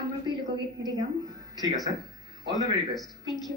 কামৰূপী লোকগীত এটি গাম। ঠিক আছে, all the very best. Thank you.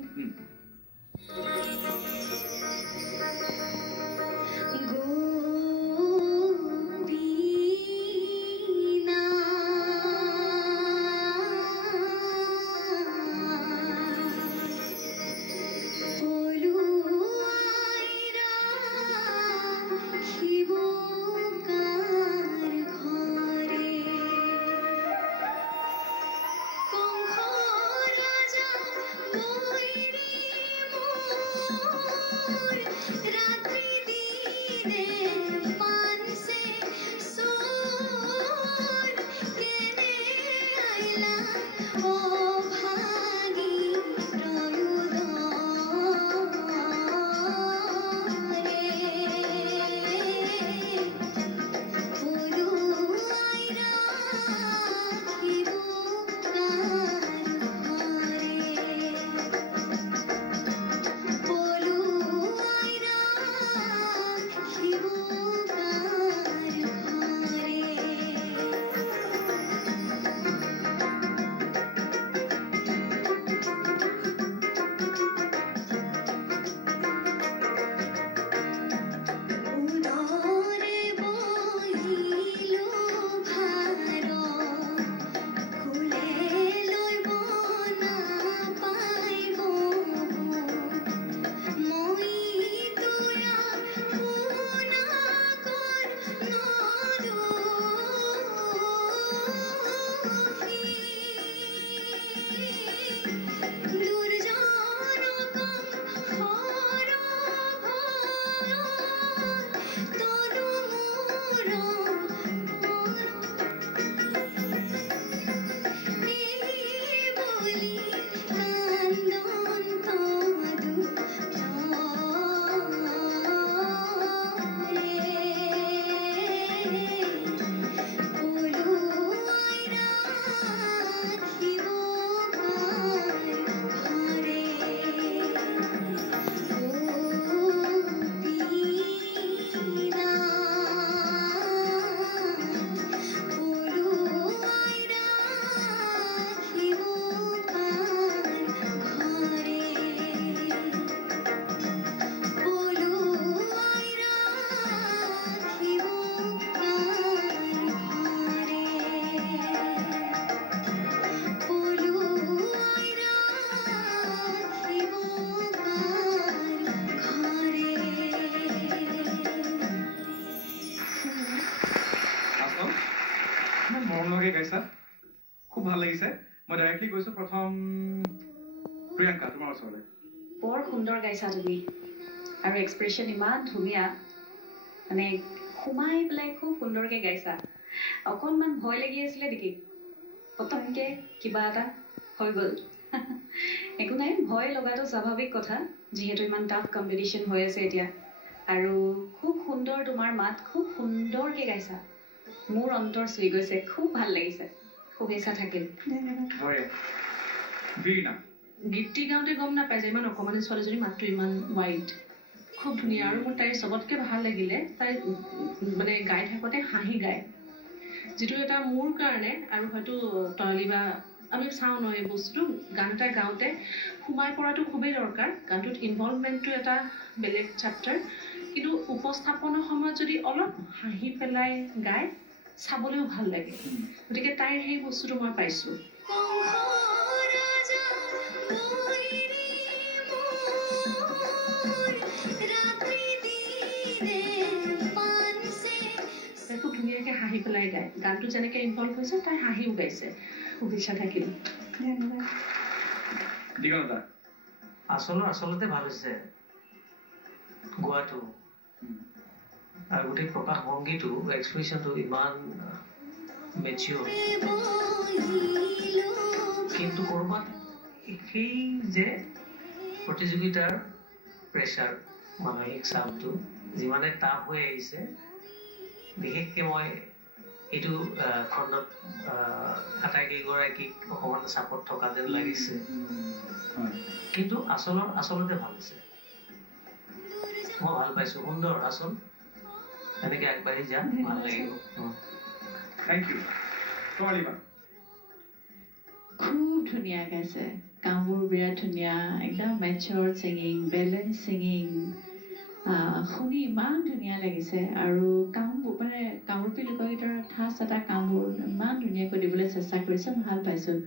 গাইছা, খুব ভাল লাগিছে। মই ডাইৰেক্টলি কৈছো প্ৰথম প্ৰিয়ংকা তোমাৰ ওচৰলৈ। বৰ সুন্দৰ গাইছা তুমি, আৰু এক্সপ্ৰেশ্যন ইমান ধুনীয়া, মানে সোমাই পেলাই খুব সুন্দৰকৈ গাইছা। অকণমান ভয় লাগি আছিলে নেকি? প্ৰথমকৈ কিবা এটা হৈ গ'ল। একো নাই, ভয় লগাটো স্বাভাৱিক কথা, যিহেতু ইমান টাফ কম্পিটিশ্যন হৈ আছে এতিয়া। আৰু খুব সুন্দৰ তোমাৰ মাত, খুব সুন্দৰকৈ গাইছা। মোৰ অন্তৰ চুই গৈছে, খুব ভাল লাগিছে। শুভেচ্ছা থাকিল। গীতটি গাওঁতে গম নাপায় যে ইমান অকণমানি ছোৱালীজনী মাতটো ইমান ৱাইড, খুব ধুনীয়া। আৰু মোৰ তাইৰ চবতকৈ ভাল লাগিলে তাই মানে গাই থাকোঁতে হাঁহি গায়, যিটো এটা মোৰ কাৰণে, আৰু হয়তো তৰালি বা আমি চাওঁ ন এই বস্তুটো, গান এটা গাওঁতে সোমাই পৰাটো খুবেই দৰকাৰ। গানটোত ইনভলভমেণ্টটো এটা বেলেগ চেপ্টাৰ, কিন্তু উপস্থাপনৰ সময়ত যদি অলপ হাঁহি পেলাই গায়, চাবলৈও ভাল লাগে। গতিকে তাইৰ সেই বস্তুটো মই পাইছোঁ। তাই খুব ধুনীয়াকৈ হাঁহি পেলাই গায়, গানটো যেনেকৈ ইনভলভ হৈছে তাই হাঁহিও গাইছে। শুভেচ্ছা থাকিল। আচলতে ভাল হৈছে গোৱাটো, আৰু গোটেই প্ৰকাশ ভংগীটো, এক্সপ্ৰেশ্যনটো ইমান মেচিয়ৰ। কিন্তু ক'ৰবাত সেই যে প্ৰতিযোগিতাৰ প্ৰেছাৰ, মানসিক চাপটো যিমানে টাফ হৈ আহিছে, বিশেষকৈ মই এইটো খণ্ডত আটাইকেইগৰাকীক অকণমান চাপত থকা যেন লাগিছে। কিন্তু আচলতে ভাল হৈছে, মই ভাল পাইছোঁ। সুন্দৰ আচল, এনেকৈ আগবাঢ়ি যাম, ভাল লাগিব। Thank you. ধুনীয়া গাইছে কামবোৰ বিৰাট ধুনীয়া একদম মেচিয়ৰ ছিংগিং বেলেঞ্চ ছিংগিং শুনি ইমান ধুনীয়া লাগিছে আৰু কামবোৰ মানে কামৰূপী লোকগীতৰ ঠাঁচ এটা কামবোৰ ইমান ধুনীয়াকৈ দিবলৈ চেষ্টা কৰিছে ভাল পাইছোঁ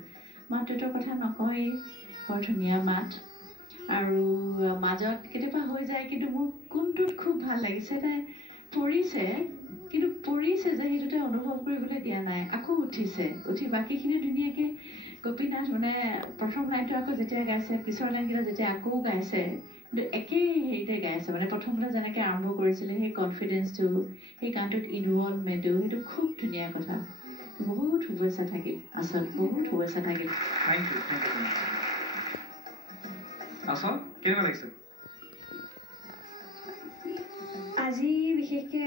মাতটোৰ কথা নকয়েই বৰ ধুনীয়া মাত আৰু মাজত কেতিয়াবা হৈ যায় কিন্তু মোৰ কোনটোত খুব ভাল লাগিছে তাই পৰিছে কিন্তু পৰিছে যে সেইটোতে অনুভৱ কৰিবলৈ দিয়া নাই আকৌ উঠিছে উঠি বাকীখিনি ধুনীয়াকৈ গোপীনাথ মানে প্ৰথম লাইনটো আকৌ যেতিয়া গাইছে পিছৰ লাইনকেইটা যেতিয়া আকৌ গাইছে কিন্তু একেই হেৰিতে গাইছে মানে প্ৰথমতে যেনেকৈ আৰম্ভ কৰিছিলে সেই কনফিডেঞ্চটো সেই গানটোত ইনভলভমেণ্টটো সেইটো খুব ধুনীয়া কথা বহুত শুভেচ্ছা থাকিল আচল বহুত শুভেচ্ছা থাকিল থেংক ইউ আচল কেনেকুৱা লাগিছে আজি বিশেষকৈ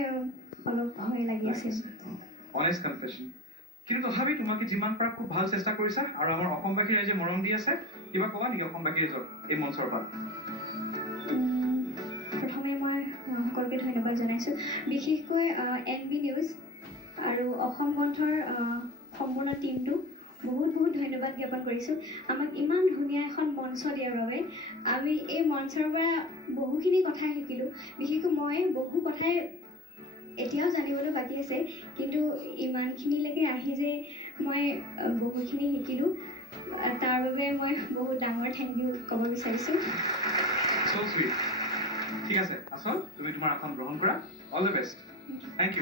অলপ ভয় লাগি আছিল অনেষ্ট কনফেশ্যন কিন্তু তথাপি তোমাকে যিমান পাৰা খুব ভাল চেষ্টা কৰিছা আৰু আমাৰ অসমবাসী ৰাইজে মৰম দি আছে কিবা ক'বা নেকি অসমবাসী ৰাইজক এই মঞ্চৰ পৰা প্ৰথমে মই সকলোকে ধন্যবাদ জনাইছোঁ বিশেষকৈ NB নিউজ আৰু অসম কণ্ঠৰ সম্পূৰ্ণ টীমটো বহুত বহুত ধন্যবাদ জ্ঞাপন কৰিছোঁ আমাক ইমান ধুনীয়া এখন মঞ্চ দিয়াৰ বাবে আমি এই মঞ্চৰ পৰা বহুখিনি কথা শিকিলোঁ বিশেষকৈ মই বহু কথাই এতিয়াও জানিবলৈ বাকী আছে কিন্তু ইমানখিনিলৈকে আহি যে মই বহুখিনি শিকিলোঁ তাৰ বাবে মই বহুত ডাঙৰ থেংক ইউ ক'ব বিচাৰিছোঁ So sweet. ঠিক আছে আচল তুমি তোমাৰ আসন গ্ৰহণ কৰা all the best thank U